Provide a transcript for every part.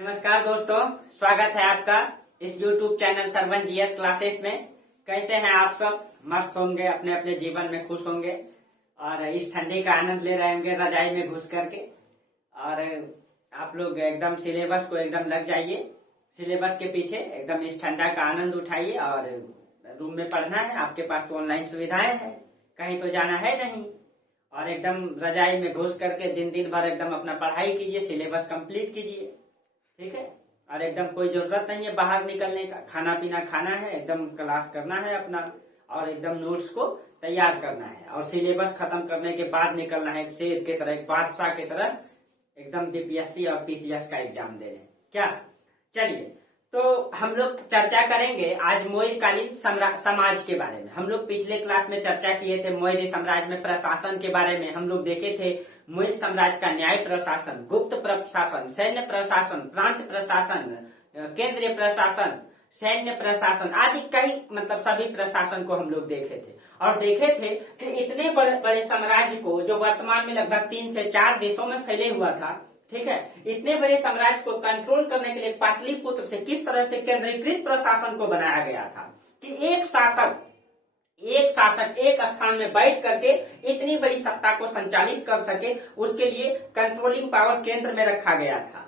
नमस्कार दोस्तों, स्वागत है आपका इस YouTube channel Sarvan GS classes में। कैसे हैं आप सब? मस्त होंगे, अपने अपने जीवन में खुश होंगे और इस ठंडी का आनंद ले रहे होंगे रजाई में घुस करके। और आप लोग एकदम सिलेबस को एकदम लग जाइए, सिलेबस के पीछे एकदम इस ठंडा का आनंद उठाइए। और रूम में पढ़ना है, आपके पास तो ऑनलाइन सुविधाएं हैं, कहीं तो जाना है नहीं। और एकदम रजाई में घुस करके दिन भर एकदम अपना पढ़ाई कीजिए, सिलेबस कंप्लीट कीजिए, ठीक है। और एकदम कोई जरूरत नहीं है बाहर निकलने का, खाना पीना खाना है, एकदम क्लास करना है अपना और एकदम नोट्स को तैयार करना है और सिलेबस खत्म करने के बाद निकलना है एक शेर की तरह, एक बादशाह की तरह एकदम बीपीएससी और पीसीएस का एग्जाम दे रहे हैं क्या। चलिए, तो हम लोग चर्चा करेंगे आज मौर्यकालीन समाज के बारे में। हम लोग पिछले क्लास में चर्चा किए थे मौर्य साम्राज्य में प्रशासन के बारे में। हम लोग देखे थे मौर्य साम्राज्य का न्याय प्रशासन, गुप्त प्रशासन, सैन्य प्रशासन, प्रांत प्रशासन, केंद्रीय प्रशासन, सैन्य प्रशासन आदि कई सभी प्रशासन को हम लोग देखे थे। और देखे थे कि इतने बड़े बड़े साम्राज्य को, जो वर्तमान में लगभग 3 से 4 देशों में फैले हुआ था, ठीक है, इतने बड़े साम्राज्य को कंट्रोल करने के लिए पाटलिपुत्र से किस तरह से केंद्रीकृत प्रशासन को बनाया गया था कि एक शासक एक स्थान में बैठ करके इतनी बड़ी सत्ता को संचालित कर सके। उसके लिए कंट्रोलिंग पावर केंद्र में रखा गया था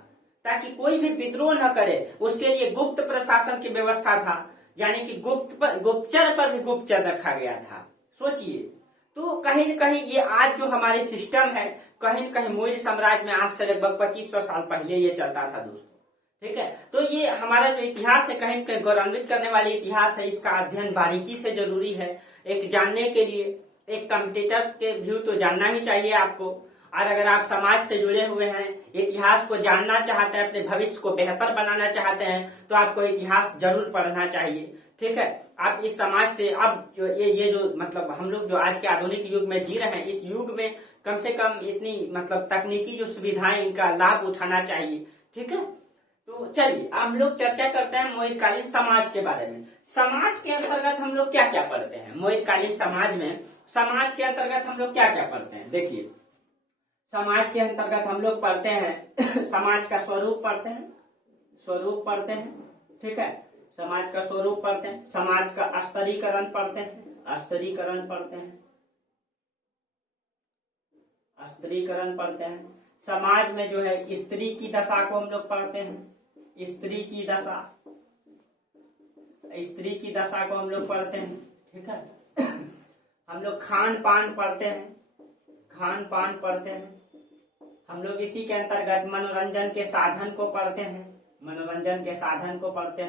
ताकि कोई भी विद्रोह न करे। उसके लिए गुप्त प्रशासन की व्यवस्था था, यानी कि गुप्तचर पर भी गुप्तचर रखा गया था। सोचिए, तो कहीं न कहीं ये आज जो हमारे सिस्टम है, कहीं न कहीं मौर्य साम्राज्य में आज से लगभग 2500 साल पहले ये चलता था दोस्तों, ठीक है। तो ये हमारा जो इतिहास है, कहीं न कहीं गौरवान्वित करने वाली इतिहास है। इसका अध्ययन बारीकी से जरूरी है एक जानने के लिए। एक कॉम्पिटिटर के व्यू तो जानना ही चाहिए आपको। और अगर आप समाज से जुड़े हुए हैं, इतिहास को जानना चाहते हैं, अपने भविष्य को बेहतर बनाना चाहते हैं, तो आपको इतिहास जरूर पढ़ना चाहिए, ठीक है। आप इस समाज से अब ये जो हम लोग जो आज के आधुनिक युग में जी रहे हैं, इस युग में कम से कम इतनी तकनीकी जो सुविधाएं, इनका लाभ उठाना चाहिए, ठीक है। तो चलिए हम लोग चर्चा करते हैं मौर्यकालीन समाज के बारे में। समाज के अंतर्गत हम लोग क्या क्या पढ़ते हैं मौर्यकालीन समाज में? समाज के अंतर्गत हम लोग क्या क्या पढ़ते हैं? देखिए, समाज के अंतर्गत हम लोग पढ़ते हैं समाज का स्वरूप पढ़ते हैं, ठीक है। समाज का स्वरूप पढ़ते हैं, समाज का स्तरीकरण पढ़ते हैं, स्तरीकरण पढ़ते हैं। समाज में जो है स्त्री की दशा को हम लोग पढ़ते हैं, स्त्री की दशा को हम लोग पढ़ते हैं, ठीक है। हम लोग खान पान पढ़ते हैं। हम लोग इसी के अंतर्गत मनोरंजन के साधन को पढ़ते हैं। मनोरंजन के साधन को पढ़ते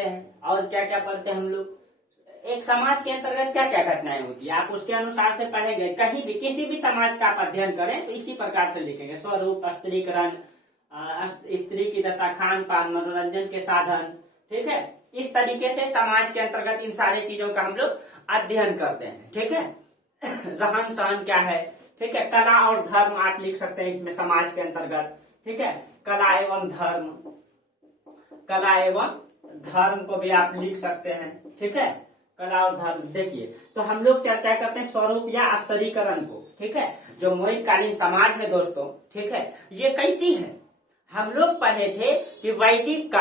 हैं। और क्या क्या पढ़ते हैं हम लोग? एक समाज के अंतर्गत क्या क्या घटनाएं होती है, आप उसके अनुसार से पढ़ेंगे। कहीं भी किसी भी समाज का आप अध्ययन करें तो इसी प्रकार से लिखेंगे। स्वरूप, स्तरीकरण, स्त्री की दशा, खान पान, मनोरंजन के साधन, ठीक है। इस तरीके से समाज के अंतर्गत इन सारी चीजों का हम लोग अध्ययन करते हैं, ठीक है। रहन सहन क्या है, ठीक है। कला और धर्म आप लिख सकते हैं इसमें समाज के अंतर्गत, ठीक है। कला एवं धर्म को भी आप लिख सकते हैं, ठीक है। कला और धर्म। देखिए, तो हम लोग चर्चा करते हैं स्वरूप या स्तरीकरण को, ठीक है। जो मौर्यकालीन समाज है दोस्तों, ठीक है, ये कैसी है? हम लोग पढ़े थे कि वैदिक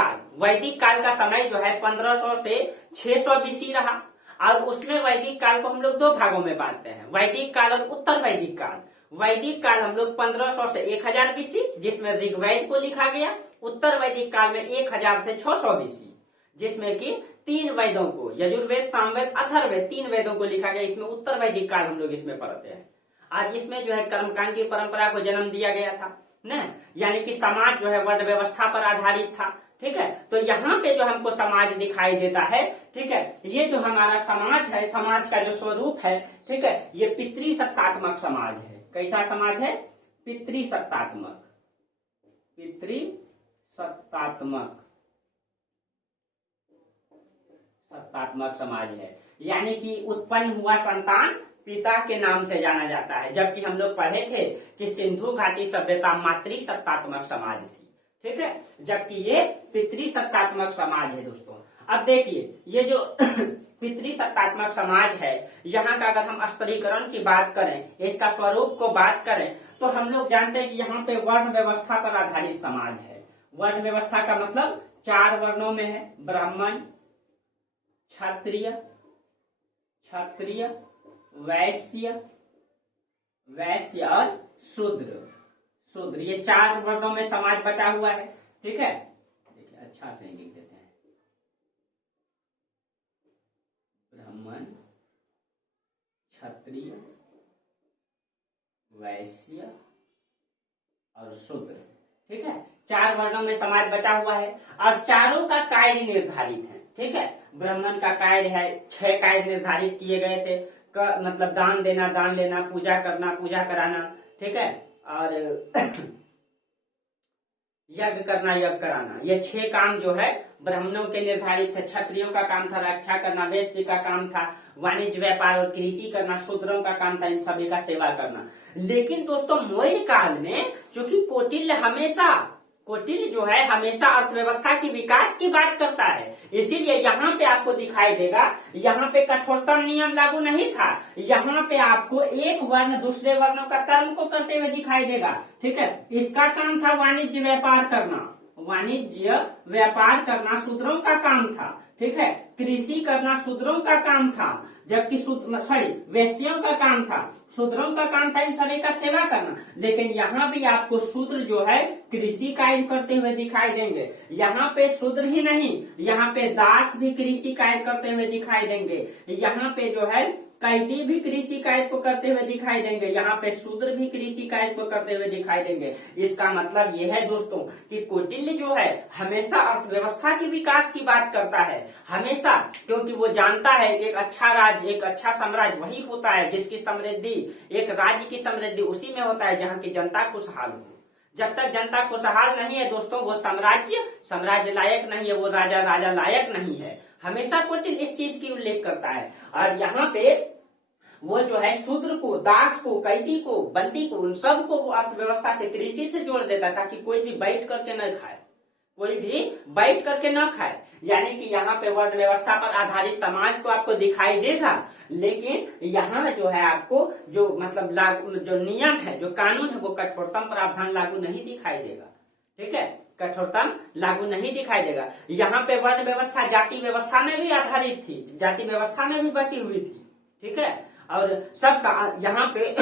काल का समय जो है 1500 से 600 बीसी रहा। और उसमें वैदिक काल को हम लोग 2 भागों में बांटते हैं, वैदिक काल और उत्तर वैदिक काल। वैदिक काल हम लोग 1500 से 1000 बीसी, जिसमें ऋग्वेद को लिखा गया। उत्तर वैदिक काल में 1000 से 600 बीसी, जिसमें कि 3 वेदों को, यजुर्वेद, सामवेद, अथर्ववेद, 3 वेदों को लिखा गया। इसमें उत्तर वैदिक काल हम लोग इसमें पढ़ते हैं। और इसमें जो है कर्मकांड की परंपरा को जन्म दिया गया था न, यानी कि समाज जो है वर्ण व्यवस्था पर आधारित था, ठीक है। तो यहाँ पे जो हमको समाज दिखाई देता है, ठीक है, ये जो हमारा समाज है, समाज का जो स्वरूप है, ठीक है, ये पितृसत्तात्मक समाज है। कैसा समाज है? पितृसत्तात्मक समाज है। यानी कि उत्पन्न हुआ संतान पिता के नाम से जाना जाता है। जबकि हम लोग पढ़े थे कि सिंधु घाटी सभ्यता मातृसत्तात्मक समाज थी, ठीक है, जबकि ये पितृसत्तात्मक समाज है दोस्तों। अब देखिए ये जो पितृसत्तात्मक समाज है, यहाँ का अगर हम स्तरीकरण की बात करें, इसका स्वरूप को बात करें, तो हम लोग जानते हैं कि यहाँ पे वर्ण व्यवस्था पर आधारित समाज है। वर्ण व्यवस्था का मतलब 4 वर्णों में है, ब्राह्मण, क्षत्रिय, वैश्य और शूद्र। ये 4 वर्णों में समाज बटा हुआ है। ठीक है, देखिए अच्छा से लिख देते हैं, ब्राह्मण, क्षत्रिय, वैश्य और शूद्र। ठीक है, 4 वर्णों में समाज बटा हुआ है और चारों का कार्य निर्धारित है। ठीक है, ब्राह्मण का कार्य है, 6 कार्य निर्धारित किए गए थे, मतलब दान देना, दान लेना, पूजा करना, पूजा कराना। ठीक है, और यज्ञ करना, यज्ञ कराना, ये 6 काम जो है ब्राह्मणों के निर्धारित थे। क्षत्रियों का काम था रक्षा करना, वैश्य का काम था वाणिज्य व्यापार और कृषि करना, शूद्रों का काम था इन सभी का सेवा करना। लेकिन दोस्तों मौर्य काल में चूंकि कौटिल्य जो है हमेशा अर्थव्यवस्था की विकास की बात करता है, इसीलिए यहाँ पे आपको दिखाई देगा, यहाँ पे कठोरतम नियम लागू नहीं था। यहाँ पे आपको एक वर्ण दूसरे वर्णों का कर्म को करते हुए दिखाई देगा। ठीक है, इसका काम था वाणिज्य व्यापार करना शूद्रों का काम था। ठीक है, कृषि करना शूद्रों का काम था, जबकि वैश्यों का काम था, शूद्रों का काम था इन सभी का सेवा करना। लेकिन यहाँ भी आपको शूद्र जो है कृषि कार्य करते हुए दिखाई देंगे। यहाँ पे शूद्र ही नहीं, यहाँ पे दास भी कृषि कार्य करते हुए दिखाई देंगे। यहाँ पे जो है कैदी भी कृषि कार्य को करते हुए दिखाई देंगे। यहाँ पे शूद्र भी कृषि कार्य को करते हुए दिखाई देंगे। इसका मतलब यह है दोस्तों कि कौटिल्य जो है हमेशा अर्थव्यवस्था की विकास की बात करता है, हमेशा, क्योंकि वो जानता है कि एक अच्छा राज्य, एक अच्छा साम्राज्य वही होता है जिसकी समृद्धि, एक राज्य की समृद्धि उसी में होता है जहाँ की जनता खुशहाल हो। जब तक जनता खुशहाल नहीं है दोस्तों, वो साम्राज्य लायक नहीं है, वो राजा लायक नहीं है। हमेशा कौटिल्य इस चीज की उल्लेख करता है। और यहाँ पे वो जो है शूद्र को, दास को, कैदी को, बंदी को, उन सब को वो अर्थव्यवस्था से, कृषि से जोड़ देता है, ताकि कोई भी बैठ करके न खाए। यानी कि यहाँ पे वर्ण व्यवस्था पर आधारित समाज को आपको दिखाई देगा, लेकिन यहाँ जो है आपको जो मतलब जो नियम है, जो कानून है, वो कठोरतम प्रावधान लागू नहीं दिखाई देगा। ठीक है, कठोरतम लागू नहीं दिखाई देगा। यहाँ पे वर्ण व्यवस्था जाति व्यवस्था में भी आधारित थी, जाति व्यवस्था में भी बटी हुई थी। ठीक है, और सबका यहाँ पे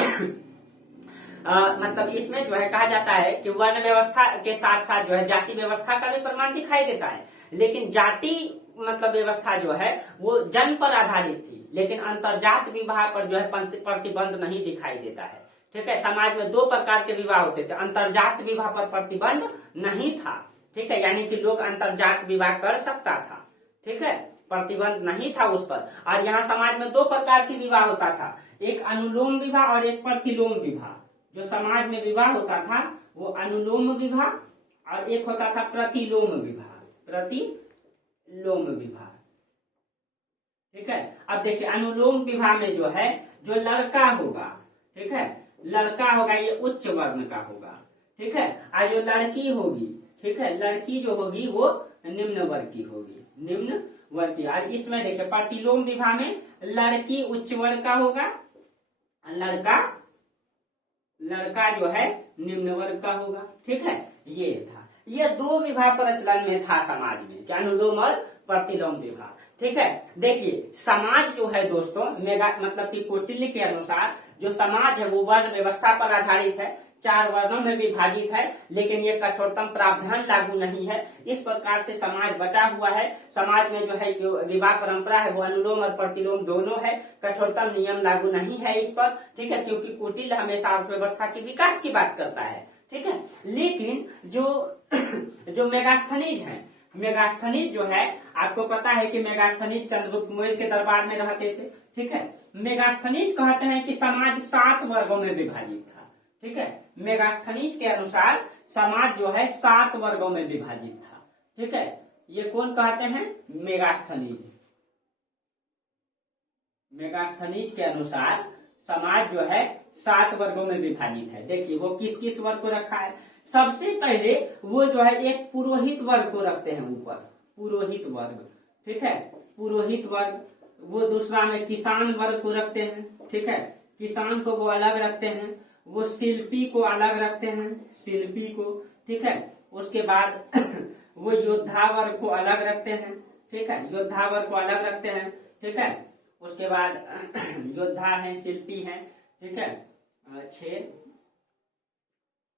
मतलब इसमें जो है कहा जाता है कि वर्ण व्यवस्था के साथ साथ जो है जाति व्यवस्था का भी प्रमाण दिखाई देता है। लेकिन जाति मतलब व्यवस्था जो है वो जन्म पर आधारित थी, लेकिन अंतरजात विवाह पर जो है प्रतिबंध नहीं दिखाई देता है। ठीक है, समाज में 2 प्रकार के विवाह होते थे, अंतरजात विवाह पर प्रतिबंध नहीं था। ठीक है, यानी कि लोग अंतरजात विवाह कर सकता था। ठीक है, प्रतिबंध नहीं था उस पर। और यहाँ समाज में 2 प्रकार की विवाह होता था, एक अनुलोम विवाह और एक प्रतिलोम विवाह। जो समाज में विवाह होता था वो अनुलोम विवाह और एक होता था प्रतिलोम विवाह। ठीक है, अब देखिए अनुलोम विवाह में जो है जो लड़का होगा, ठीक है, लड़का होगा ये उच्च वर्ण का होगा। ठीक है, और जो लड़की होगी, ठीक है, लड़की जो होगी वो निम्न वर्ग की होगी, निम्न वर्ग की। और इसमें देखिए प्रतिलोम विवाह में लड़की उच्च वर्ग का होगा, लड़का जो है निम्न वर्ग का होगा। ठीक है, ये था, ये 2 विवाह प्रचलन में था समाज में, क्या अनुलोम और प्रतिलोम विवाह। ठीक है, देखिए समाज जो है दोस्तों मतलब कि कौटिल्य के अनुसार जो समाज है वो वर्ण व्यवस्था पर आधारित है, 4 वर्णों में विभाजित है, लेकिन ये कठोरतम प्रावधान लागू नहीं है। इस प्रकार से समाज बटा हुआ है। समाज में जो है जो विवाह परंपरा है वो अनुलोम और प्रतिलोम दोनों है, कठोरतम नियम लागू नहीं है इस पर। ठीक है, क्योंकि कौटिल्य हमेशा अर्थव्यवस्था के विकास की बात करता है। ठीक है, लेकिन जो मेगास्थनीज है, मेगास्थनीज जो है आपको पता है कि मेगास्थनीज चंद्रगुप्त मौर्य के दरबार में रहते थे। ठीक है, मेगास्थनीज कहते हैं कि समाज 7 वर्गों में विभाजित था। ठीक है, मेगास्थनीज के अनुसार समाज जो है 7 वर्गों में विभाजित था। ठीक है, ये कौन कहते हैं? मेगास्थनीज। मेगास्थनीज के अनुसार समाज जो है 7 वर्गों में विभाजित है। देखिए वो किस किस वर्ग को रखा है। सबसे पहले वो जो है एक पुरोहित वर्ग को रखते हैं ऊपर, पुरोहित वर्ग। ठीक है, पुरोहित वर्ग। वो दूसरा में किसान वर्ग को रखते हैं, ठीक है, किसान को वो अलग रखते हैं। वो शिल्पी को अलग रखते हैं, शिल्पी को, ठीक है। उसके बाद वो योद्धा वर्ग को अलग रखते हैं, ठीक है, योद्धा वर्ग को अलग रखते हैं, ठीक है। उसके बाद योद्धा है, शिल्पी है, ठीक है। 6।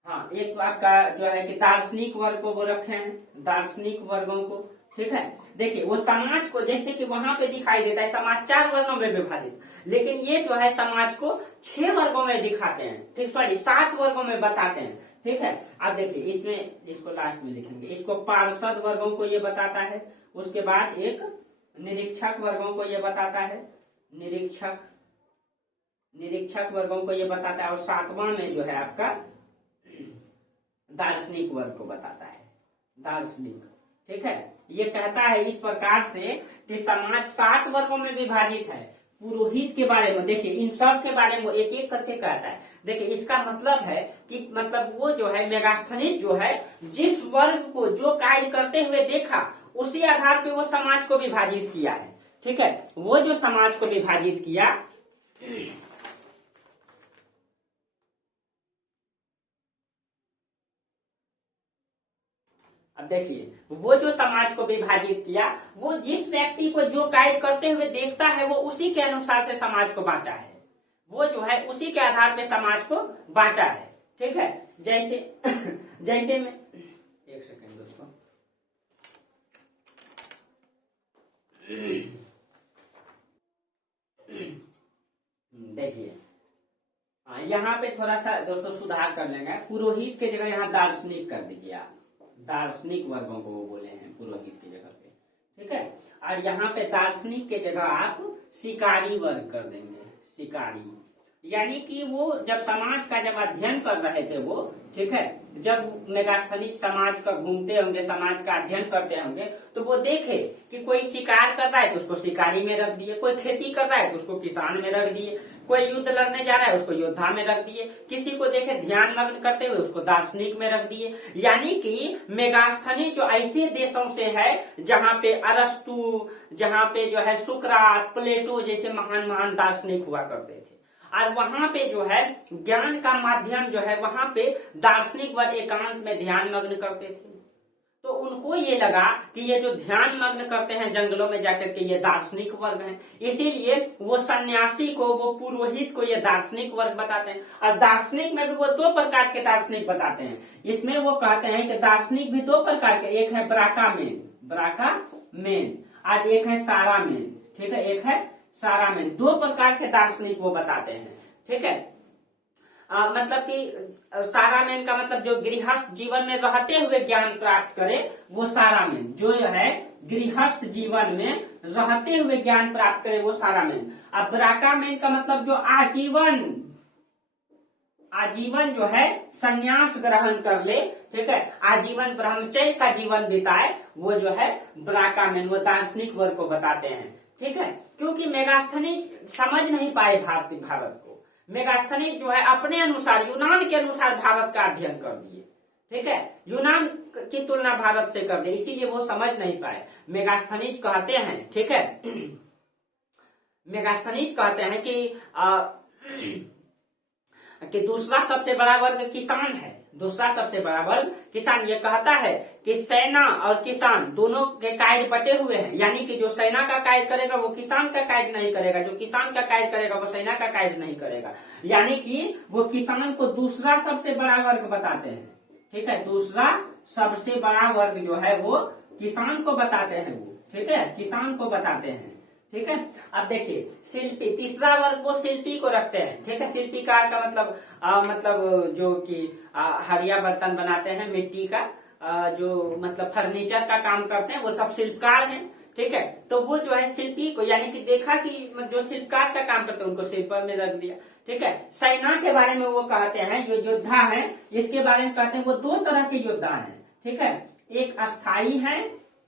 हाँ, एक आपका जो है कि दार्शनिक वर्ग को वो रखे हैं, दार्शनिक वर्गों को, ठीक है। देखिए वो समाज को, जैसे कि वहां पे दिखाई देता है समाज 4 वर्गों में विभाजित, लेकिन ये जो है समाज को 6 वर्गों में दिखाते हैं, ठीक, सॉरी 7 वर्गों में बताते हैं, ठीक है। अब देखिए इसमें, इसको लास्ट में लिखेंगे, इसको पार्षद वर्गों को ये बताता है। उसके बाद एक निरीक्षक वर्गों को ये बताता है, निरीक्षक वर्गों को ये बताता है। और 7वां में जो है आपका दार्शनिक वर्ग को बताता है, दार्शनिक, ठीक है। ये कहता है इस प्रकार से कि समाज 7 वर्गों में विभाजित है। पुरोहित के बारे में देखिए, इन सब के बारे में एक एक करके कहता है। देखिए इसका मतलब है कि मतलब वो जो है मेगास्थनीज जो है, जिस वर्ग को जो कार्य करते हुए देखा उसी आधार पे वो समाज को विभाजित किया है, ठीक है। वो जो समाज को विभाजित किया, अब देखिए वो जो समाज को विभाजित किया, वो जिस व्यक्ति को जो कार्य करते हुए देखता है वो उसी के अनुसार से समाज को बांटा है। वो जो है उसी के आधार पे समाज को बांटा है, ठीक है। जैसे जैसे में, एक सेकंड दोस्तों, देखिए यहाँ पे थोड़ा सा दोस्तों सुधार कर लेंगे। पुरोहित के जगह यहाँ दार्शनिक कर दीजिए आप, दार्शनिक वर्गों को वो बोले हैं पुरोहित की जगह पे, ठीक है। और यहाँ पे दार्शनिक के जगह आप शिकारी वर्ग कर देंगे, शिकारी। यानी कि वो जब समाज का जब अध्ययन कर रहे थे वो, ठीक है, जब मेगास्थनीज समाज का घूमते होंगे, समाज का अध्ययन करते होंगे, तो वो देखे कि कोई शिकार कर रहा है तो उसको शिकारी में रख दिए, कोई खेती कर रहा है तो उसको किसान में रख दिए, कोई युद्ध लड़ने जा रहा है उसको योद्धा में रख दिए, किसी को देखे ध्यान मग्न करते हुए उसको दार्शनिक में रख दिए। यानी कि मेगास्थनीज जो ऐसे देशों से है जहाँ पे अरस्तु, जहाँ पे जो है सुकरात, प्लेटो जैसे महान महान दार्शनिक हुआ करते थे, और वहां पे जो है ज्ञान का माध्यम जो है वहां पे दार्शनिक वर्ग एकांत में ध्यान मग्न करते थे। तो उनको ये लगा कि ये जो ध्यान मग्न करते हैं जंगलों में जाकर के ये दार्शनिक वर्ग हैं, इसीलिए वो सन्यासी को, वो पुरोहित को ये दार्शनिक वर्ग बताते हैं। और दार्शनिक में भी वो 2 प्रकार के दार्शनिक बताते हैं। इसमें वो कहते हैं कि दार्शनिक भी 2 प्रकार के, एक है ब्राकामेन और एक है सारामेन, ठीक है, एक है सारामेन। 2 प्रकार के दार्शनिक वो बताते हैं, ठीक है। मतलब कि सारामेन का मतलब जो गृहस्थ जीवन में रहते हुए ज्ञान प्राप्त करे वो सारामेन, जो है गृहस्थ जीवन में रहते हुए ज्ञान प्राप्त करे वो सारामेन। अब ब्राकामेन का मतलब जो आजीवन जो है संन्यास ग्रहण कर ले, ठीक है, आजीवन ब्रह्मचर्य का जीवन बिताए, वो जो है ब्राकामेन, वो दार्शनिक वर्ग को बताते हैं, ठीक है। क्योंकि मेगास्थनीज समझ नहीं पाए भारत को, मेगास्थनीज जो है अपने अनुसार, यूनान के अनुसार भारत का अध्ययन कर दिए, ठीक है, यूनान की तुलना भारत से कर दी, इसीलिए वो समझ नहीं पाए। मेगास्थनीज कहते हैं, ठीक है, मेगास्थनीज कहते हैं कि दूसरा सबसे बड़ा वर्ग किसान है, दूसरा सबसे बड़ा वर्ग किसान। ये कहता है कि सेना और किसान दोनों के कार्य बटे हुए हैं, यानी कि जो सेना का कार्य करेगा वो किसान का कार्य नहीं करेगा, जो किसान का कार्य करेगा वो सेना का कार्य नहीं करेगा। यानी कि वो किसान को दूसरा सबसे बड़ा वर्ग बताते हैं, ठीक है, दूसरा सबसे बड़ा वर्ग जो है वो किसान को बताते हैं वो, ठीक है, किसान को बताते हैं, ठीक है। अब देखिए शिल्पी, तीसरा वर्ग वो शिल्पी को रखते हैं, ठीक है। शिल्पीकार का मतलब जो कि हड़िया बर्तन बनाते हैं मिट्टी का, जो मतलब फर्नीचर का काम करते हैं वो सब शिल्पकार हैं, ठीक है। तो वो जो है शिल्पी को, यानी कि देखा कि जो शिल्पकार का काम करते हैं उनको शिल्प में रख दिया, ठीक है। सेना के बारे में वो कहते हैं, जो योद्धा है इसके बारे में कहते हैं वो 2 तरह के योद्धा हैं, ठीक है। एक अस्थाई है,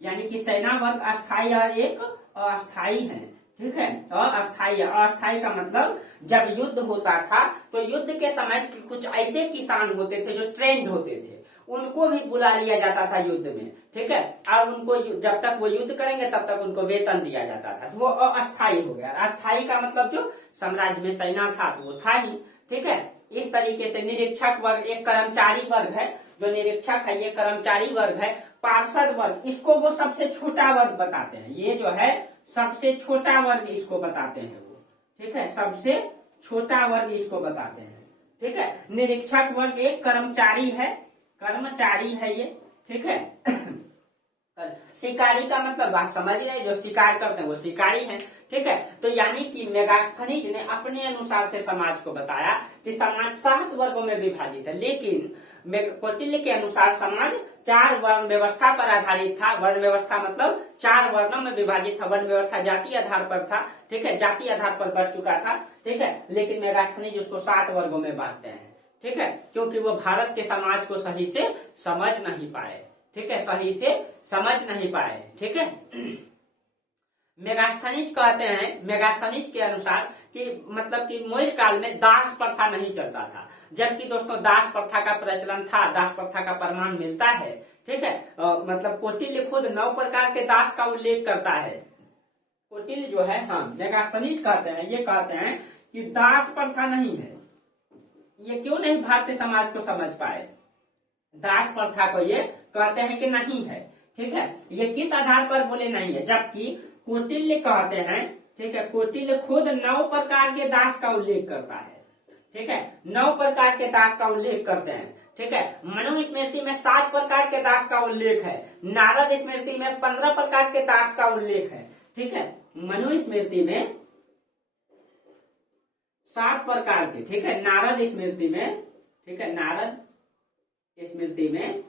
यानी कि सेना वर्ग अस्थाई, और एक अस्थाई है, ठीक है। और अस्थाई का मतलब जब युद्ध होता था तो युद्ध के समय कुछ ऐसे किसान होते थे जो ट्रेंड होते थे, उनको भी बुला लिया जाता था युद्ध में, ठीक है। और उनको जब तक वो युद्ध करेंगे तब तक उनको वेतन दिया जाता था। तो वो अस्थायी हो गया। अस्थायी का मतलब जो साम्राज्य में सेना था तो वो था ही, ठीक है। इस तरीके से निरीक्षक वर्ग एक कर्मचारी वर्ग है, जो निरीक्षक है ये कर्मचारी वर्ग है। पार्षद वर्ग, इसको वो सबसे छोटा वर्ग बताते हैं, ये जो है सबसे छोटा वर्ग इसको बताते हैं वो, ठीक है, सबसे छोटा वर्ग इसको बताते हैं, ठीक है। निरीक्षक वर्ग एक कर्मचारी है ये, ठीक है। शिकारी का मतलब आप समझ रहे हैं, जो शिकार करते हैं वो शिकारी हैं, ठीक है। तो यानी कि मेगास्थनीज ने अपने अनुसार से समाज को बताया कि समाज 7 वर्गों में विभाजित है, लेकिन कौटिल्य के अनुसार समाज 4 वर्ण व्यवस्था पर आधारित था। वर्ण व्यवस्था मतलब 4 वर्णों में विभाजित था। वर्ण व्यवस्था जाति आधार पर था, ठीक है, जाति आधार पर बढ़ चुका था, ठीक है। लेकिन मेगास्थनीज उसको 7 वर्गों में बांटते हैं, ठीक है, क्योंकि वो भारत के समाज को सही से समझ नहीं पाए, ठीक है, सही से समझ नहीं पाए, ठीक है। मेगास्थनीज कहते हैं, मेगास्थनीज के अनुसार कि मतलब कि मौर्य काल में दास प्रथा नहीं चलता था, जबकि दोस्तों दास प्रथा का प्रचलन था, दास प्रथा का प्रमाण मिलता है, ठीक है। मतलब कौटिल्य खुद 9 प्रकार के दास का उल्लेख करता है। कौटिल्य जो है, हाँ, मेगास्थनीज कहते हैं, ये कहते हैं कि दास प्रथा नहीं है। ये क्यों नहीं भारतीय समाज को समझ पाए? दास प्रथा को ये कहते हैं कि नहीं है, ठीक है। ये किस आधार पर बोले नहीं है, जबकि कौटिल्य कहते हैं, ठीक है, कौटिल्य खुद 9 प्रकार के दास का उल्लेख करता है, ठीक है, 9 प्रकार के दास का उल्लेख करते हैं, ठीक है। मनुस्मृति में 7 प्रकार के दास का उल्लेख है। नारद स्मृति में 15 प्रकार के दास का उल्लेख है, ठीक है। मनुस्मृति में 7 प्रकार के, ठीक है, नारद स्मृति में, ठीक है, नारद स्मृति में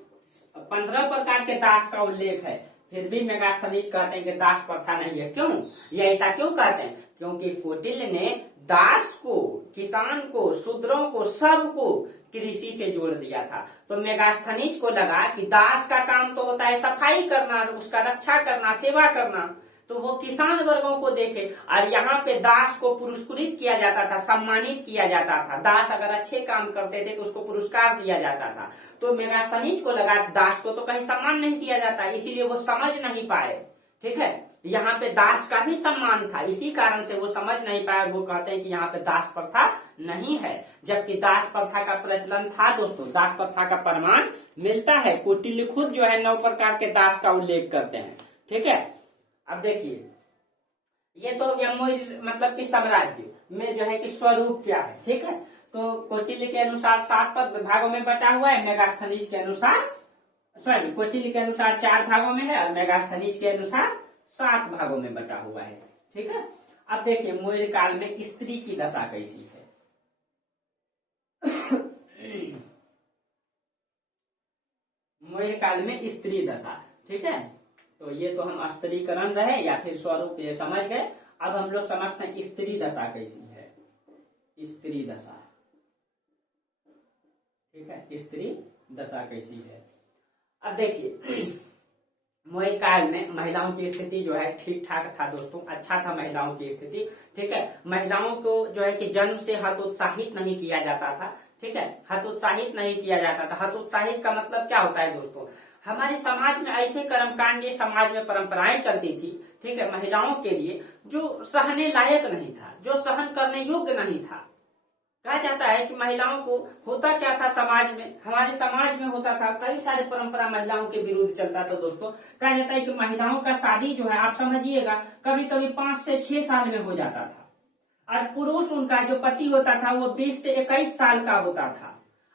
15 प्रकार के दास का उल्लेख है। फिर भी मेगास्थनीज कहते हैं कि दास प्रथा नहीं है। क्यों? ये ऐसा क्यों कहते हैं? क्योंकि कौटिल्य ने दास को, किसान को, शूद्रों को, सबको कृषि से जोड़ दिया था। तो मेगास्थनीज को लगा कि दास का काम तो होता है सफाई करना, उसका रक्षा करना, सेवा करना, तो वो किसान वर्गों को देखे और यहाँ पे दास को पुरस्कृत किया जाता था, सम्मानित किया जाता था। दास अगर अच्छे काम करते थे तो उसको पुरस्कार दिया जाता था। तो मेगास्थनीज को लगा दास को तो कहीं सम्मान नहीं दिया जाता, इसीलिए वो समझ नहीं पाए, ठीक है। यहाँ पे दास का भी सम्मान था, इसी कारण से वो समझ नहीं पाए। वो कहते हैं कि यहाँ पे दास प्रथा नहीं है, जबकि दास प्रथा का प्रचलन था दोस्तों। दास प्रथा का प्रमाण मिलता है, कौटिल्य खुद जो है 9 प्रकार के दास का उल्लेख करते हैं, ठीक है। अब देखिए, ये तो हो गया मौर्य मतलब कि साम्राज्य में जो है कि स्वरूप क्या है, ठीक है। तो कौटिल्य के अनुसार 7 भागों में बटा हुआ है, मेगास्थनीज के अनुसार, सॉरी, कौटिल्य के अनुसार 4 भागों में है और मेगास्थनीज के अनुसार 7 भागों में बटा हुआ है, ठीक है। अब देखिए मौर्य काल में स्त्री की दशा कैसी है। मौर्य काल में स्त्री दशा, ठीक है। तो ये तो हम स्त्रीकरण रहे या फिर स्वरूप ये समझ गए। अब हम लोग समझते हैं स्त्री दशा कैसी है। स्त्री दशा, ठीक है, स्त्री दशा कैसी है। अब देखिए मौर्य काल में महिलाओं की स्थिति जो है ठीक ठाक था दोस्तों, अच्छा था महिलाओं की स्थिति, ठीक है। महिलाओं को जो है कि जन्म से हतोत्साहित नहीं किया जाता था, ठीक है, हतोत्साहित नहीं किया जाता था। हतोत्साहित का मतलब क्या होता है दोस्तों? हमारे समाज में ऐसे कर्मकांड, ये समाज में परंपराएं चलती थी, ठीक है, महिलाओं के लिए जो सहने लायक नहीं था, जो सहन करने योग्य नहीं था। कहा जाता है कि महिलाओं को होता क्या था समाज में, हमारे समाज में होता था कई सारे परंपरा महिलाओं के विरुद्ध चलता था दोस्तों। कहा जाता है कि महिलाओं का शादी जो है, आप समझिएगा, कभी कभी 5 से 6 साल में हो जाता था और पुरुष, उनका जो पति होता था वो 20 से 21 साल का होता था।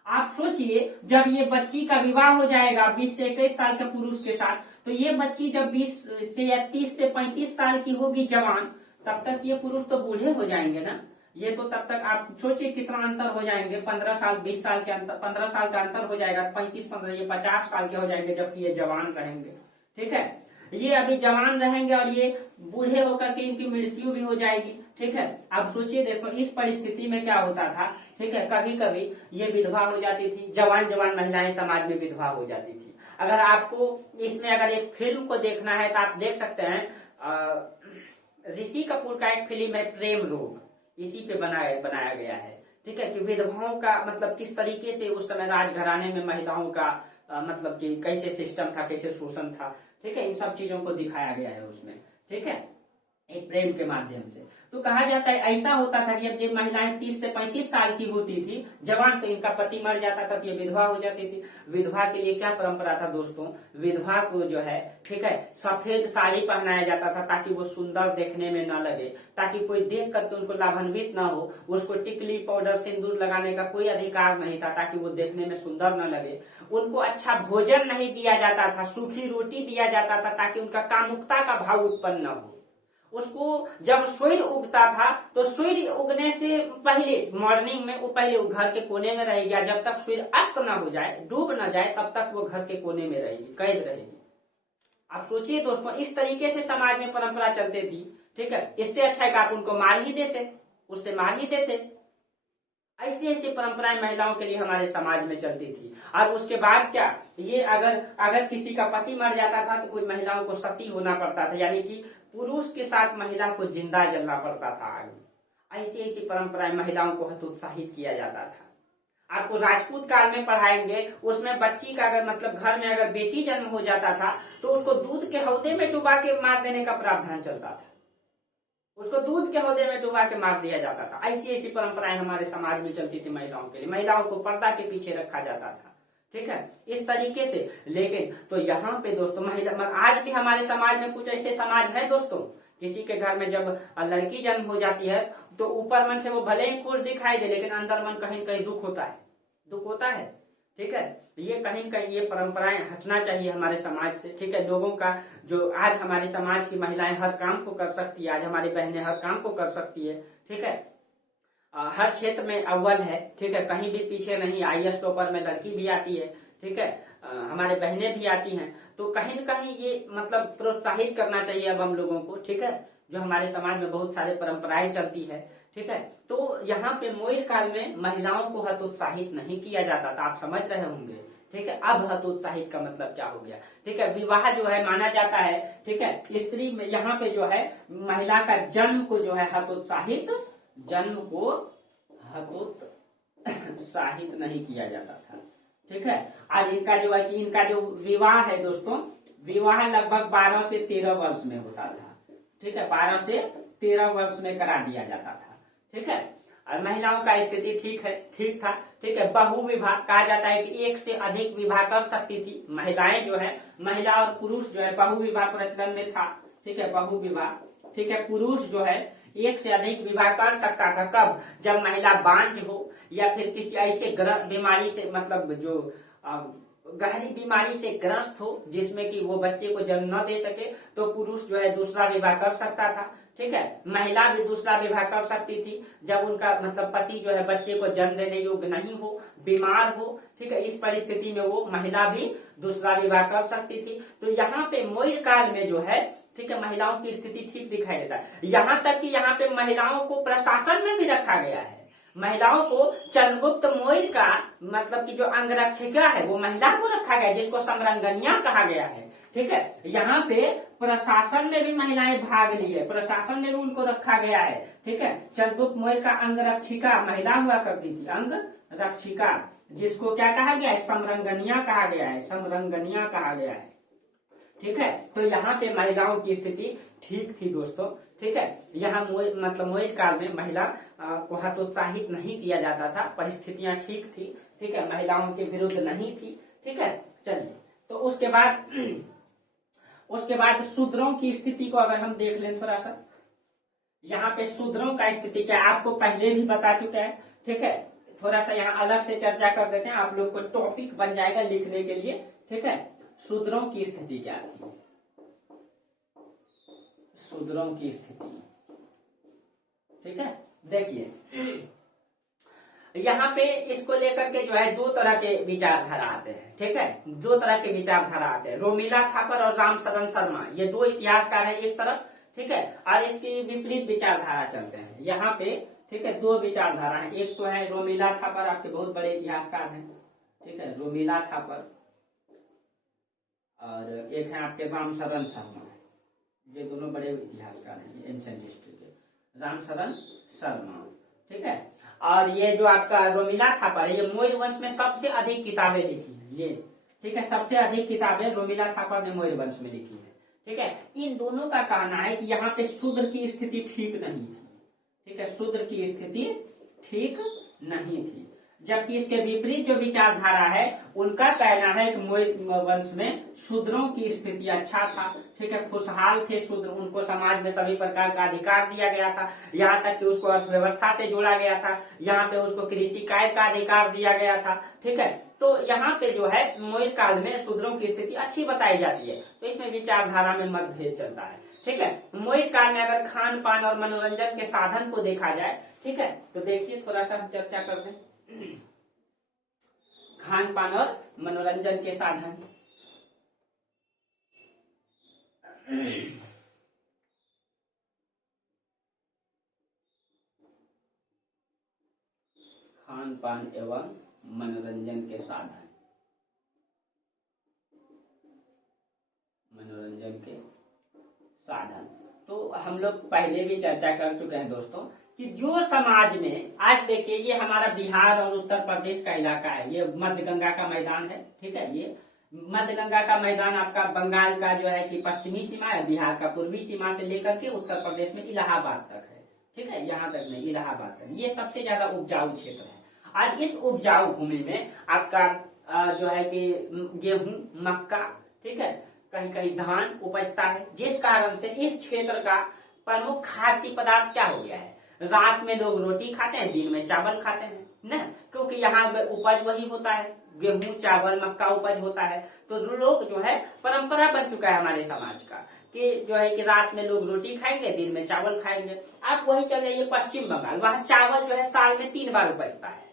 आप सोचिए, जब ये बच्ची का विवाह हो जाएगा 20 से 21 साल के पुरुष के साथ, तो ये बच्ची जब 20 से या 30 से 35 साल की होगी जवान, तब तक ये पुरुष तो बूढ़े हो जाएंगे ना। ये तो तब तक आप सोचिए कितना अंतर हो जाएंगे, 15 साल 20 साल के अंतर, 15 साल का अंतर हो जाएगा, 35-15 ये 50 साल के हो जाएंगे, जबकि ये जवान रहेंगे, ठीक है। ये अभी जवान रहेंगे और ये बूढ़े होकर के इनकी मृत्यु भी हो जाएगी, ठीक है। आप सोचिए, देखो इस परिस्थिति में क्या होता था, ठीक है, कभी कभी ये विधवा हो जाती थी, जवान जवान महिलाएं समाज में विधवा हो जाती थी। अगर आपको इसमें अगर एक फिल्म को देखना है तो आप देख सकते हैं, ऋषि कपूर का एक फिल्म है प्रेम रोग, इसी पे बनाया गया है, ठीक है, कि विधवाओं का मतलब किस तरीके से उस समय राजघराने में महिलाओं का मतलब कि कैसे सिस्टम था, कैसे शोषण था, ठीक है, इन सब चीजों को दिखाया गया है उसमें, ठीक है, एक प्रेम के माध्यम से। तो कहा जाता है ऐसा होता था कि अब ये महिलाएं 30 से 35 साल की होती थी जवान, तो इनका पति मर जाता था तो ये विधवा हो जाती थी। विधवा के लिए क्या परंपरा था दोस्तों, विधवा को जो है, ठीक है, सफेद साड़ी पहनाया जाता था ताकि वो सुंदर देखने में न लगे, ताकि कोई देख करके उनको लाभान्वित न हो। उसको टिकली पाउडर सिंदूर लगाने का कोई अधिकार नहीं था ताकि वो देखने में सुंदर न लगे। उनको अच्छा भोजन नहीं दिया जाता था, सूखी रोटी दिया जाता था ताकि उनका कामुकता का भाव उत्पन्न न हो। उसको जब सूर्य उगता था तो सूर्य उगने से पहले मॉर्निंग में वो पहले वो घर के कोने में रहेगी, जब तक सूर्य अस्त ना हो जाए, डूब ना जाए, तब तक वो घर के कोने में रहेगी, कैद रहेगी। आप सोचिए दोस्तों, इस तरीके से समाज में परंपरा चलती थी, ठीक है। इससे अच्छा है कि आप उनको मार ही देते, उससे मार ही देते। ऐसी ऐसी परंपराएं महिलाओं के लिए हमारे समाज में चलती थी। और उसके बाद क्या, ये अगर किसी का पति मर जाता था तो कोई महिलाओं को सती होना पड़ता था, यानी कि पुरुष के साथ महिला को जिंदा जलना पड़ता था आगे। ऐसी ऐसी परंपराएं महिलाओं को हतोत्साहित किया जाता था। आपको राजपूत काल में पढ़ाएंगे, उसमें बच्ची का अगर मतलब घर में अगर बेटी जन्म हो जाता था तो उसको दूध के हौदे में डुबा के मार देने का प्रावधान चलता था, उसको दूध के हौदे में डुबा के मार दिया जाता था। ऐसी ऐसी परंपराएं हमारे समाज में चलती थी महिलाओं के लिए, महिलाओं को पर्दा के पीछे रखा जाता था, ठीक है, इस तरीके से। लेकिन तो यहाँ पे दोस्तों महिला, आज भी हमारे समाज में कुछ ऐसे समाज है दोस्तों, किसी के घर में जब लड़की जन्म हो जाती है तो ऊपर मन से वो भले ही खुश दिखाई दे, लेकिन अंदर मन कहीं कहीं दुख होता है, दुख होता है, ठीक है। ये कहीं कहीं ये परंपराएं हटना चाहिए हमारे समाज से, ठीक है। लोगों का जो आज हमारे समाज की महिलाएं हर काम को कर सकती है, आज हमारी बहनें हर काम को कर सकती है, ठीक है, हर क्षेत्र में अव्वल है, ठीक है, कहीं भी पीछे नहीं। IAS टॉपर में लड़की भी आती है, ठीक है, हमारे बहनें भी आती हैं। तो कहीं न कहीं ये मतलब प्रोत्साहित करना चाहिए अब हम लोगों को, ठीक है, जो हमारे समाज में बहुत सारे परंपराएं चलती है, ठीक है। तो यहाँ पे मौर्य काल में महिलाओं को हतोत्साहित नहीं किया जाता था, आप समझ रहे होंगे, ठीक है। अब हतोत्साहित का मतलब क्या हो गया, ठीक है, विवाह जो है माना जाता है, ठीक है, स्त्री में यहाँ पे जो है महिला का जन्म को जो है हतोत्साहित, जन्म को हतोत्साहित नहीं किया जाता था, ठीक है। और इनका जो है कि इनका जो विवाह है दोस्तों, विवाह लगभग 12 से 13 वर्ष में होता था, ठीक है, 12 से 13 वर्ष में करा दिया जाता था, ठीक है। और महिलाओं का स्थिति ठीक था, ठीक है। बहु विवाह कहा जाता है कि एक से अधिक विवाह कर सकती थी महिलाएं, जो है महिला और पुरुष जो है बहु विवाह प्रचलन में था, ठीक है, बहु विवाह, ठीक है। पुरुष जो है एक से अधिक विवाह कर सकता था, कब, जब महिला बांझ हो या फिर किसी ऐसे बीमारी से, मतलब जो गहरी बीमारी से ग्रस्त हो जिसमें कि वो बच्चे को जन्म न दे सके, तो पुरुष जो है दूसरा विवाह कर सकता था, ठीक है। महिला भी दूसरा विवाह कर सकती थी जब उनका मतलब पति जो है बच्चे को जन्म देने योग्य नहीं हो, बीमार हो, ठीक है, इस परिस्थिति में वो महिला भी दूसरा विवाह कर सकती थी। तो यहाँ पे मौर्य काल में जो है, ठीक है, महिलाओं की स्थिति ठीक दिखाई देता है। यहाँ तक कि यहाँ पे महिलाओं को प्रशासन में भी रखा गया है। महिलाओं को चंद्रगुप्त मौर्य का मतलब कि जो अंगरक्षिका है वो महिला को रखा गया, जिसको समरंगनिया कहा गया है, ठीक है। यहाँ पे प्रशासन में भी महिलाएं भाग ली है, प्रशासन में भी उनको रखा गया है, ठीक है। चंद्रगुप्त मौर्य का अंगरक्षिका महिला हुआ करती थी, अंगरक्षिका, जिसको क्या कहा गया है, समरंगनिया कहा गया है, समरंगनिया कहा गया है, ठीक है। तो यहाँ पे महिलाओं की स्थिति ठीक थी दोस्तों, ठीक है। यहाँ मतलब मौर्य काल में महिला को हतोत्साहित नहीं किया जाता था, परिस्थितियां ठीक थी, ठीक है, महिलाओं के विरुद्ध नहीं थी, ठीक है। चलिए, तो उसके बाद शूद्रों की स्थिति को अगर हम देख लें थोड़ा सा, यहाँ पे शूद्रों का स्थिति क्या है आपको पहले भी बता चुका है, ठीक है। थोड़ा सा यहाँ अलग से चर्चा कर देते हैं, आप लोग को टॉपिक बन जाएगा लिखने के लिए, ठीक है। शूद्रों की स्थिति क्या थी, शूद्रों की स्थिति, ठीक है। देखिए यहाँ पे इसको लेकर के जो है दो तरह के विचारधारा आते हैं, ठीक है, दो तरह के विचारधारा आते हैं, रोमिला थापर और रामशरण शर्मा, ये दो इतिहासकार हैं एक तरफ, ठीक है, और इसकी विपरीत विचारधारा चलते हैं यहाँ पे, ठीक है। दो विचारधारा है, एक तो है रोमिला थापर, आपके बहुत बड़े इतिहासकार हैं, ठीक है, रोमिला थापर, और एक है आपके रामशरण शर्मा, ये दोनों बड़े इतिहासकार हैं एंशिएंट हिस्ट्री के, रामशरण शर्मा, ठीक है। और ये जो आपका रोमिला थापर है, ये मौर्य वंश में सबसे अधिक किताबें लिखी हैं, ये ठीक है। सबसे अधिक किताबें रोमिला थापर ने मौर्य वंश में लिखी है। ठीक है। इन दोनों का कहना है कि यहाँ पे शूद्र की स्थिति ठीक नहीं थी। ठीक है, शूद्र की स्थिति ठीक नहीं थी। जबकि इसके विपरीत जो विचारधारा है उनका कहना है कि मौर्य वंश में शूद्रों की स्थिति अच्छा था। ठीक है, खुशहाल थे शूद्र, उनको समाज में सभी प्रकार का अधिकार दिया गया था, यहाँ तक कि उसको अर्थव्यवस्था से जोड़ा गया था, यहाँ पे उसको कृषि कार्य का अधिकार दिया गया था। ठीक है, तो यहाँ पे जो है मौर्य काल में शूद्रों की स्थिति अच्छी बताई जाती है। तो इसमें विचारधारा में मतभेद चलता है। ठीक है, मौर्य काल में अगर खान पान और मनोरंजन के साधन को देखा जाए, ठीक है, तो देखिए थोड़ा सा हम चर्चा कर दें खान पान और मनोरंजन के साधन। खान पान एवं मनोरंजन के साधन, मनोरंजन के साधन। तो हम लोग पहले भी चर्चा कर चुके हैं दोस्तों कि जो समाज में आज देखिए, ये हमारा बिहार और उत्तर प्रदेश का इलाका है, ये मध्य गंगा का मैदान है। ठीक है, ये मध्य गंगा का मैदान आपका बंगाल का जो है कि पश्चिमी सीमा है, बिहार का पूर्वी सीमा से लेकर के उत्तर प्रदेश में इलाहाबाद तक है। ठीक है, यहाँ तक नहीं, इलाहाबाद तक, ये सबसे ज्यादा उपजाऊ क्षेत्र है। और इस उपजाऊ भूमि में आपका जो है कि गेहूं, मक्का, ठीक है, कहीं कहीं धान उपजता है, जिस कारण से इस क्षेत्र का प्रमुख खाद्य पदार्थ क्या हो गया है, रात में लोग रोटी खाते हैं, दिन में चावल खाते हैं ना, क्योंकि यहाँ उपज वही होता है, गेहूं, चावल, मक्का उपज होता है। तो लोग जो है परंपरा बन चुका है हमारे समाज का कि जो है कि रात में लोग रोटी खाएंगे, दिन में चावल खाएंगे। आप वही चले जाइए पश्चिम बंगाल, वहाँ चावल जो है साल में 3 बार उपजता है,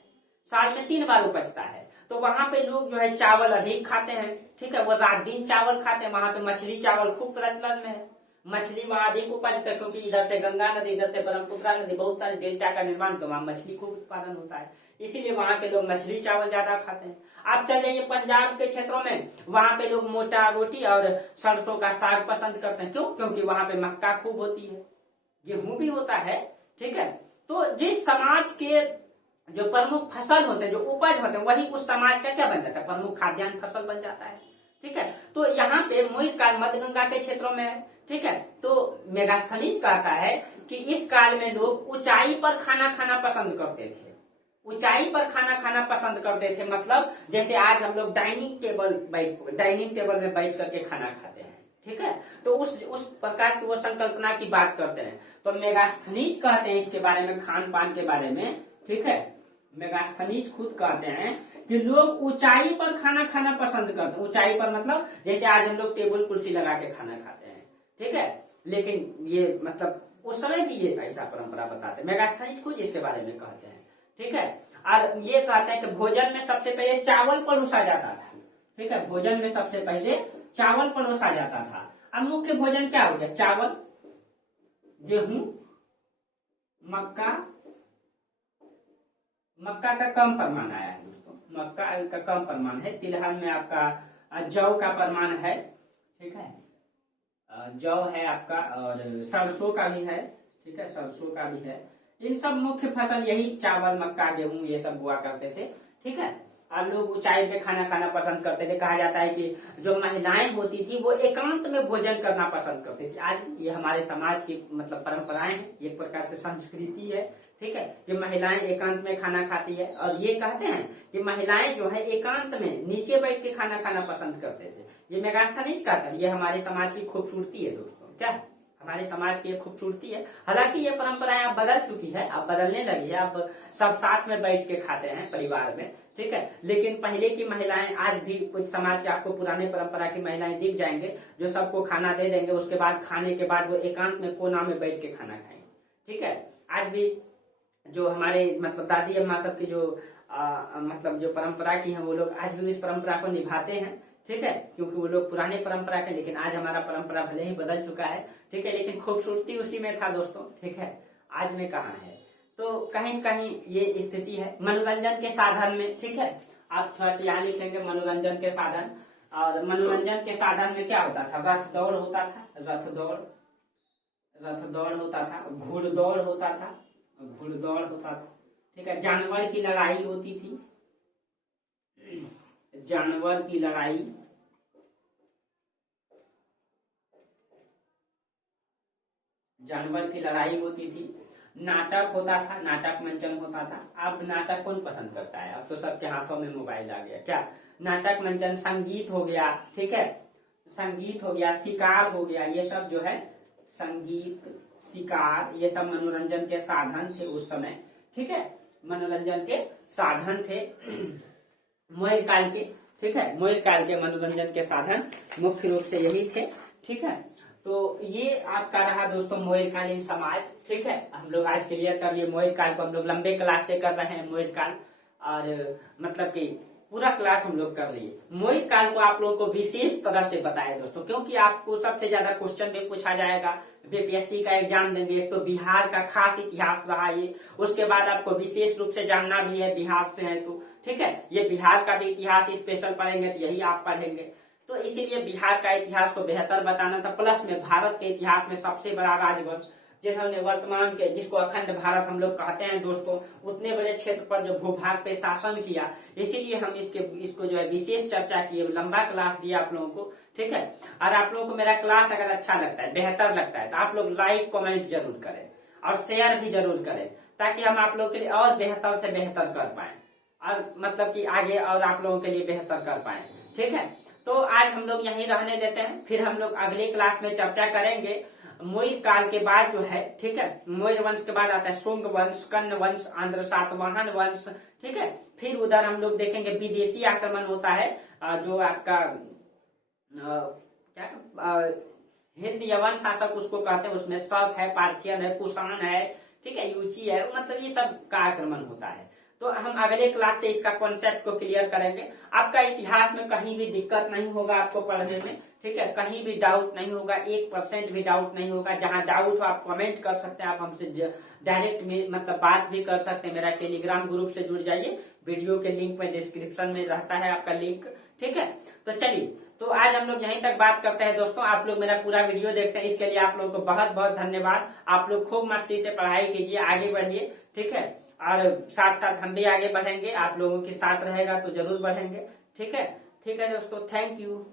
साल में 3 बार उपजता है। तो वहां पे लोग जो है चावल अधिक खाते हैं। ठीक है, वो रात दिन चावल खाते हैं। वहां पे मछली चावल खूब प्रचलन में है, मछली वहां अधिक उपजता है, क्योंकि इधर से गंगा नदी, इधर से ब्रह्मपुत्रा नदी, बहुत सारे डेल्टा का निर्माण, तो वहां मछली खूब उत्पादन होता है, इसीलिए वहां के लोग मछली चावल ज्यादा खाते हैं। आप चले जाइए पंजाब के क्षेत्रों में, वहां पे लोग मोटा रोटी और सरसों का साग पसंद करते हैं। क्यों? क्योंकि वहां पे मक्का खूब होती है, गेहूं भी होता है। ठीक है, तो जिस समाज के जो प्रमुख फसल होते हैं, जो उपज होते हैं, वही उस समाज का क्या बन जाता है, प्रमुख खाद्यान्न फसल बन जाता है। ठीक है, तो यहाँ पे मौर्य काल मध्य गंगा के क्षेत्रों में है। ठीक है, तो मेगास्थनीज कहता है कि इस काल में लोग ऊंचाई पर खाना खाना पसंद करते थे, ऊंचाई पर खाना खाना पसंद करते थे। मतलब जैसे आज हम लोग डाइनिंग टेबल में बैठ करके खाना खाते हैं। ठीक है, तो उस प्रकार की वो संकल्पना की बात करते हैं। तो मेगास्थनीज कहते हैं इसके बारे में, खान पान के बारे में। ठीक है, मेगास्थनीज खुद कहते हैं कि लोग ऊंचाई पर खाना खाना पसंद करते हैं। ऊंचाई पर मतलब जैसे आज हम लोग टेबल कुर्सी लगा के खाना खाते हैं। ठीक है, लेकिन ये मतलब उस समय भी ये ऐसा परंपरा बताते हैं, मेगास्थनीज खुद इसके बारे में कहते हैं। ठीक है, और ये कहते हैं कि भोजन में सबसे पहले चावल परोसा जाता था। ठीक है, भोजन में सबसे पहले चावल परोसा जाता था। अब मुख्य भोजन क्या हो गया, चावल, गेहूं, मक्का का कम परिमाण आया है दोस्तों, मक्का का कम परिमाण है। तिलहन में आपका जौ का परिमाण है। ठीक है, जौ है आपका, और सरसों का भी है। ठीक है, सरसों का भी है। इन सब मुख्य फसल यही चावल, मक्का, गेहूं ये सब हुआ करते थे। ठीक है, और लोग ऊंचाई पे खाना खाना पसंद करते थे। कहा जाता है कि जो महिलाएं होती थी वो एकांत में भोजन करना पसंद करती थी। आज ये हमारे समाज की मतलब परंपराएं हैं, एक प्रकार से संस्कृति है। ठीक है, कि महिलाएं एकांत में खाना खाती है, और ये कहते हैं कि महिलाएं जो है एकांत में नीचे बैठ के खाना खाना पसंद करते थे। ये मेगास्थनीज कहता है, ये हमारे समाज की खूबसूरती है दोस्तों। क्या हमारे समाज की खूबसूरती है। हालांकि ये परंपराएं अब बदल चुकी है, अब बदलने लगी है, अब सब साथ में बैठ के खाते हैं परिवार में। ठीक है, लेकिन पहले की महिलाएं, आज भी कुछ समाज के आपको पुराने परंपरा की महिलाएं दिख जाएंगे जो सबको खाना दे देंगे, उसके बाद खाने के बाद वो एकांत में कोना में बैठ के खाना खाएंगे। ठीक है, आज भी जो हमारे मतलब दादी अम्मा सबकी जो मतलब जो परंपरा की है, वो लोग आज भी इस परंपरा को निभाते हैं। ठीक है, क्योंकि वो लोग पुराने परंपरा के, लेकिन आज हमारा परंपरा भले ही बदल चुका है। ठीक है, लेकिन खूबसूरती उसी में था दोस्तों। ठीक है, आज में कहाँ है, तो कहीं कहीं ये स्थिति है मनोरंजन के साधन में। ठीक है, आप थोड़ा सा यहाँ लिखेंगे मनोरंजन के साधन। और मनोरंजन के साधन में क्या होता था, रथ दौड़ होता था, रथ दौड़ होता था, घुड़दौड़ होता था, ठीक है, जानवर की लड़ाई होती थी, जानवर की लड़ाई, जानवर की लड़ाई होती थी। नाटक होता था, नाटक मंचन होता था। अब नाटक कौन पसंद करता है, अब तो सबके हाथों में मोबाइल आ गया। क्या नाटक मंचन, संगीत हो गया, ठीक है, संगीत हो गया, शिकार हो गया, ये सब जो है संगीत, शिकार, ये सब मनोरंजन के साधन थे उस समय, ठीक है, मनोरंजन के साधन थे मौर्य काल के, ठीक है, मौर्य काल के मनोरंजन के साधन मुख्य रूप से यही थे, ठीक है। तो ये आपका रहा दोस्तों मौर्यकालीन समाज, ठीक है। हम लोग आज क्लियर कर लिए मौर्य काल को, हम लोग लंबे क्लास से कर रहे हैं मौर्य काल, और मतलब कि पूरा क्लास हम लोग कर लिए। मौर्य काल को आप लोगों को विशेष तरह से बताया दोस्तों, क्योंकि आपको सबसे ज्यादा क्वेश्चन भी पूछा जाएगा, बीपीएससी का एग्जाम देंगे। एक तो बिहार का खास इतिहास रहा ये, उसके बाद आपको विशेष रूप से जानना भी है, बिहार से है तो, ठीक है, ये बिहार का भी इतिहास स्पेशल पढ़ेंगे तो यही आप पढ़ेंगे। तो इसीलिए बिहार का इतिहास को बेहतर बताना था, प्लस में भारत के इतिहास में सबसे बड़ा राजवंश जिन्होंने वर्तमान के, जिसको अखंड भारत हम लोग कहते हैं दोस्तों, उतने बड़े क्षेत्र पर जो भूभाग पे शासन किया, इसीलिए हम इसको जो है विशेष चर्चा किए, लंबा क्लास दिया आप लोगों को, ठीक है। और आप लोगों को मेरा क्लास अगर अच्छा लगता है, बेहतर लगता है, तो आप लोग लाइक कमेंट जरूर करें और शेयर भी जरूर करें, ताकि हम आप लोग के लिए और बेहतर से बेहतर कर पाए, और मतलब कि आगे और आप लोगों के लिए बेहतर कर पाए, ठीक है। तो आज हम लोग यहीं रहने देते हैं, फिर हम लोग अगले क्लास में चर्चा करेंगे मौर्य काल के बाद जो है, ठीक है, मौर्य वंश के बाद आता है शुंग वंश, कर्ण वंश, आंध्र सातवाहन वंश, ठीक है। फिर उधर हम लोग देखेंगे विदेशी आक्रमण होता है, जो आपका क्या हिंद यवन शासक उसको कहते हैं, उसमें शक है, पार्थियन है, कुषाण है, ठीक है, यूची है, मतलब ये सब का आक्रमण होता है। तो हम अगले क्लास से इसका कॉन्सेप्ट को क्लियर करेंगे। आपका इतिहास में कहीं भी दिक्कत नहीं होगा आपको पढ़ने में, ठीक है, कहीं भी डाउट नहीं होगा, 1% भी डाउट नहीं होगा। जहां डाउट हो आप कमेंट कर सकते हैं, आप हमसे डायरेक्ट में मतलब बात भी कर सकते हैं। मेरा टेलीग्राम ग्रुप से जुड़ जाइए, वीडियो के लिंक में डिस्क्रिप्शन में रहता है आपका लिंक, ठीक है। तो चलिए, तो आज हम लोग यहीं तक बात करते हैं दोस्तों। आप लोग मेरा पूरा वीडियो देखते हैं, इसके लिए आप लोगों को बहुत बहुत धन्यवाद। आप लोग खूब मस्ती से पढ़ाई कीजिए, आगे बढ़िए, ठीक है, और साथ साथ हम भी आगे बढ़ेंगे, आप लोगों के साथ रहेगा तो जरूर बढ़ेंगे, ठीक है। ठीक है दोस्तों, थैंक यू।